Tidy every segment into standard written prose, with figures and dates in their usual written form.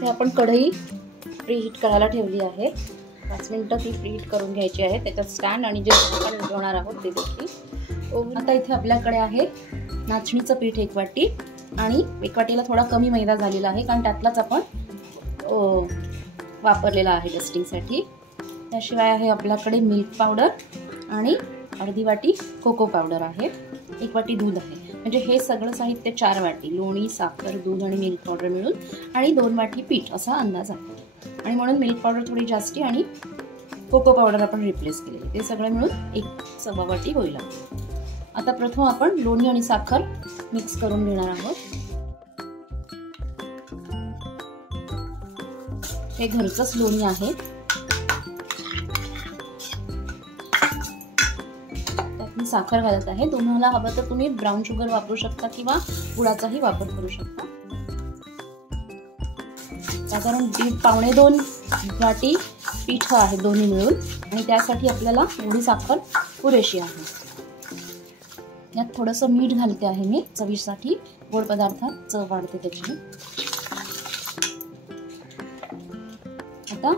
हे आपण कढई प्रीहीट करायला ठेवली आहे. 5 मिनिटं ती प्रीहीट करून घ्यायची आहे. त्याच्यात स्टँड आणि जे आपण ठेवणार आहोत ते देखील. आता इथे आपल्याकडे आहे नाचणीचं पीठ 1 वाटी आणि 1 वाटीला थोडा कमी मैदा झालेला आहे, कारण त्यातलाच आपण वापरलेला आहे डस्टिंगसाठी. त्याशिवाय आहे आपल्याकडे मिल्क पावडर आणि अर्धी वाटी कोको पावडर आहे. 1 वाटी दूध आहे. म्हणजे हे सगळं साहित्य 4 वाटी लोणी, साखर, दूध आणि मिल्क पावडर मिळून आणि 2 वाटी पीठ असा अंदाज आहे. आणि म्हणून मिल्क पावडर थोडी जास्ती आणि कोको पावडर आपण रिप्लेस केलेली, ते सगळं मिळून 1 वाटी होईल. आता प्रथम आपण लोणी आणि साखर मिक्स करून घेणार आहोत. हे घरचंच लोणी आहे. त्यात मी साखर घालत आहे. तुम्हाला हवं तर तुम्ही ब्राऊन शुगर वापरू शकता किंवा गुळाचाही वापर करू शकता. साधारण 1.5-2 वाटी पीठ आहे दोन्ही मिळून, आणि त्यासाठी आपल्याला एवढी साखर पुरेशी आहे. यात थोडंसं मीठ घालते आहे मी चवीसाठी. गोड पदार्थात चव वाढते त्याची. आता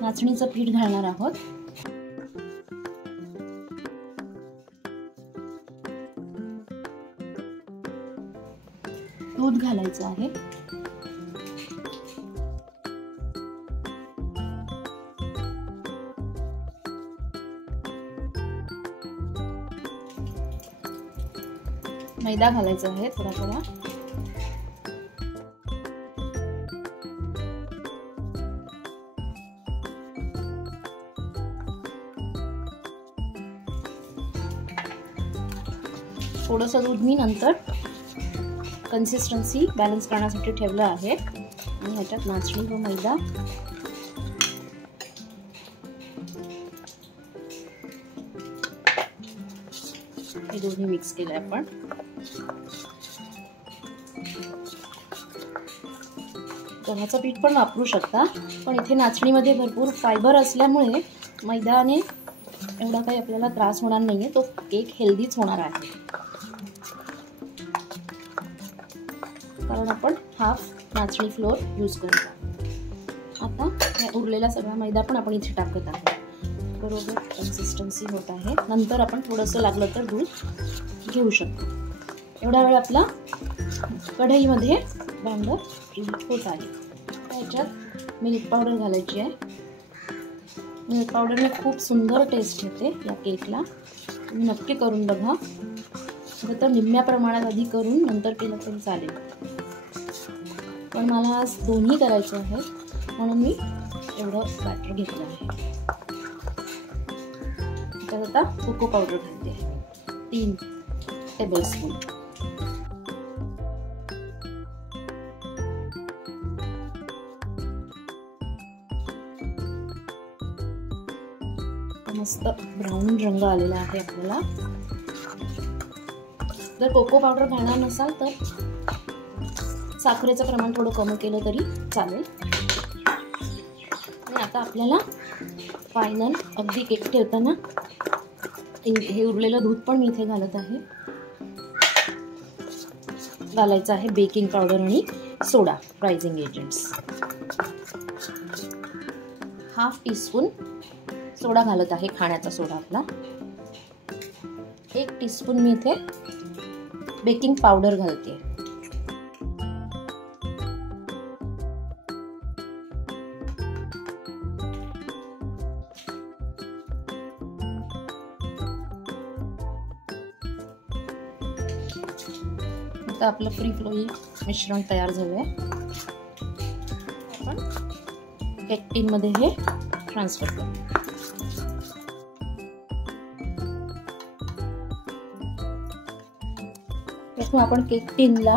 नाचणीचं पीठ घालणार आहोत. दूध घालायचं आहे. मैदा घालायचा आहे थोडा थोडा. थोडंसं दूध मी नंतर कन्सिस्टन्सी बॅलन्स करण्यासाठी ठेवलं आहे. आणि ह्याच्यात नाचणी व मैदा हे दोन्ही मिक्स केले आपण. गव्हाचं पीठ पण वापरू शकता, पण इथे नाचणीमध्ये भरपूर फायबर असल्यामुळे मैद्याने एवढा काही आपल्याला त्रास होणार नाहीये. तो केक हेल्दीच होणार आहे, कारण आपण हाफ नाचणी फ्लोअर यूज करतो. आता या उरलेला सगळा मैदा पण आपण इथे टाकत आहोत. बरोबर कन्सिस्टन्सी होत आहे. नंतर आपण थोडंसं लागलं तर दूध घेऊ शकतो. एवढा वेळ आपला कढईमध्ये भांडं होत आहे. त्याच्यात मिल्क पावडर घालायची आहे. मिल्क पावडरने खूप सुंदर टेस्ट येते या केकला. तुम्ही नक्की करून बघा. तर निम्म्या प्रमाणात आधी करून नंतर केलं तरी चालेल, पण मला आज दोन्ही करायचं आहे म्हणून मी एवढं बॅटर घेतलं आहे. तर आता कोको पावडर घालते 3 टेबलस्पून. मस्त ब्राऊन रंग आलेला आहे आपल्याला. जर कोको पावडर घालणार नसाल तर साखरेचं प्रमाण थोडं कमी केलं तरी चालेल. आणि आता आपल्याला फायनल अगदी केक ठेवताना हे उरलेलं दूध पण मी इथे घालत आहे. घालायचं आहे बेकिंग पावडर आणि सोडा, रायझिंग एजंट्स. 1/2 टीस्पून सोडा घालत आहे, खाण्याचा सोडा आपला. 1 टीस्पून मी इथे बेकिंग पावडर घालते. आता आपलं फ्री फ्लोइंग मिश्रण तयार झालंय. आपण केक टीन मध्ये हे ट्रान्सफर करू. प्रथम आपण केक टीनला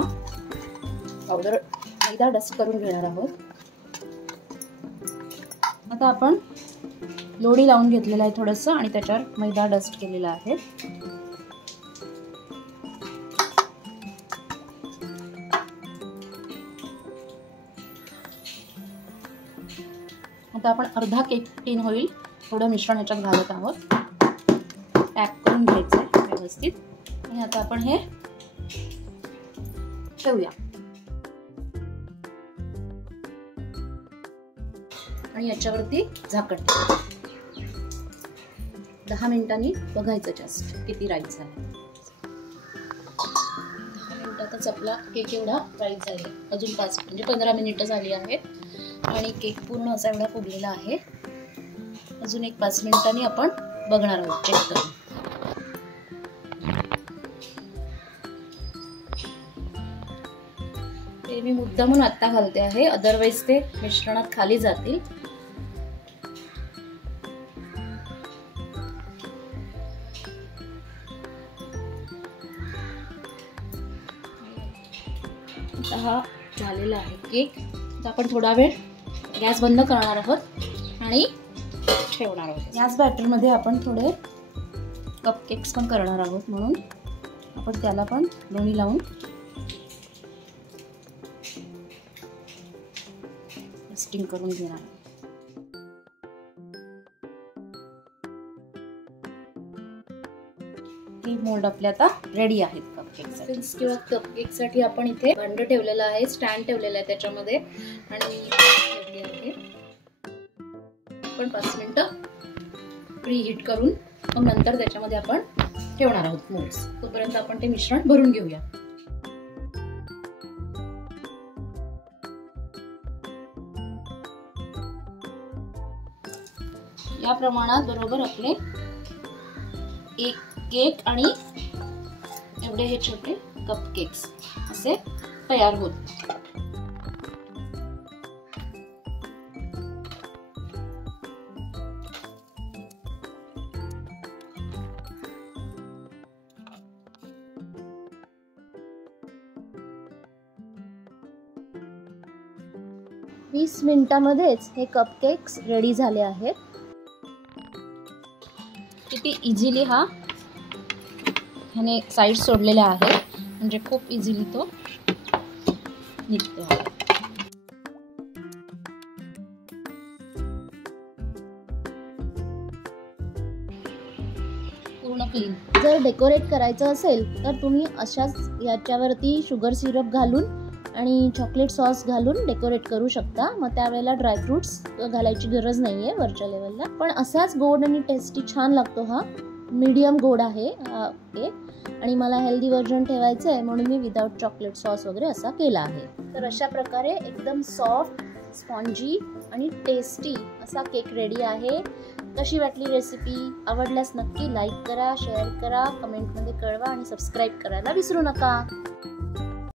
पावडर मैदा डस्ट करून घेणार आहोत. आता आपण लोणी लावून घेतलेलं आहे थोडंसं आणि त्याच्यावर मैदा डस्ट केलेला आहे. आता आपण अर्धा केक टीन होईल थोडं मिश्रण ह्याच्यात घालत आहोत. पॅक करून घ्यायचं आहे व्यवस्थित. आणि आता आपण हे ठेवूया. आणि याच्यावरती झाकण 10 मिनिटांनी बघायचं जस्ट किती राईस झाला. 10 मिनिटातच आपला केक एवढा राईस झाला. अजून 15 मिनिटं झाली आहेत आणि केक पूर्ण असा एवढा फुगलेला आहे. अजून एक 5 मिनिटांनी आपण बघणार आहोत चेक करून. ते मी मुद्दामून आत्ता घालते आहे, अदरवाईज ते मिश्रणात खाली जातील. हा झालेला आहे केक. आता आपण थोडा वेळ गॅस बंद करणार आहोत आणि ठेवणार आहोत. याच बॅटरमध्ये आपण थोडे कपकेक्स पण करणार आहोत, म्हणून आपण त्याला पण लोणी लावून स्टीम करून घेणार. ही मोल्ड आपले आता रेडी आहेत कपकेकसाठी. किंवा कपकेकसाठी आपण इथे भांड ठेवलेलं आहे, स्टँड ठेवलेलं आहे त्याच्यामध्ये आणि ठेवले आहे. आपण 5 मिनिटं प्री हीट करून मग नंतर त्याच्यामध्ये आपण ठेवणार आहोत मोल्ड्स. तोपर्यंत आपण ते मिश्रण भरून घेऊया. या प्रमाणात बरोबर आपले एक केक आणि एवढे हे छोटे कपकेक्स असे तयार होत. वीस मिनिटांमध्येच हे कपकेक्स रेडी झाले आहेत. किती इझिली ह्याने साईड सोडलेल्या आहेत, म्हणजे खूप इझिली तो निघतो. पूर्ण क्लीन. जर डेकोरेट करायचं असेल तर तुम्ही अशाच याच्यावरती शुगर सिरप घालून आणि चॉकलेट सॉस घालून डेकोरेट करू शकता. मग त्यावेळेला ड्रायफ्रुट्स घालायची गरज नाही आहे वरच्या लेवलला. पण असाच गोड आणि टेस्टी छान लागतो. हा मीडियम गोड आहे केक आणि मला हेल्दी व्हर्जन ठेवायचं आहे म्हणून मी विदाउट चॉकलेट सॉस वगैरे असा केला आहे. तर अशा प्रकारे एकदम सॉफ्ट, स्पॉन्जी आणि टेस्टी असा केक रेडी आहे. कशी वाटली रेसिपी? आवडल्यास नक्की लाईक करा, शेअर करा, कमेंटमध्ये कळवा आणि सबस्क्राईब करायला विसरू नका.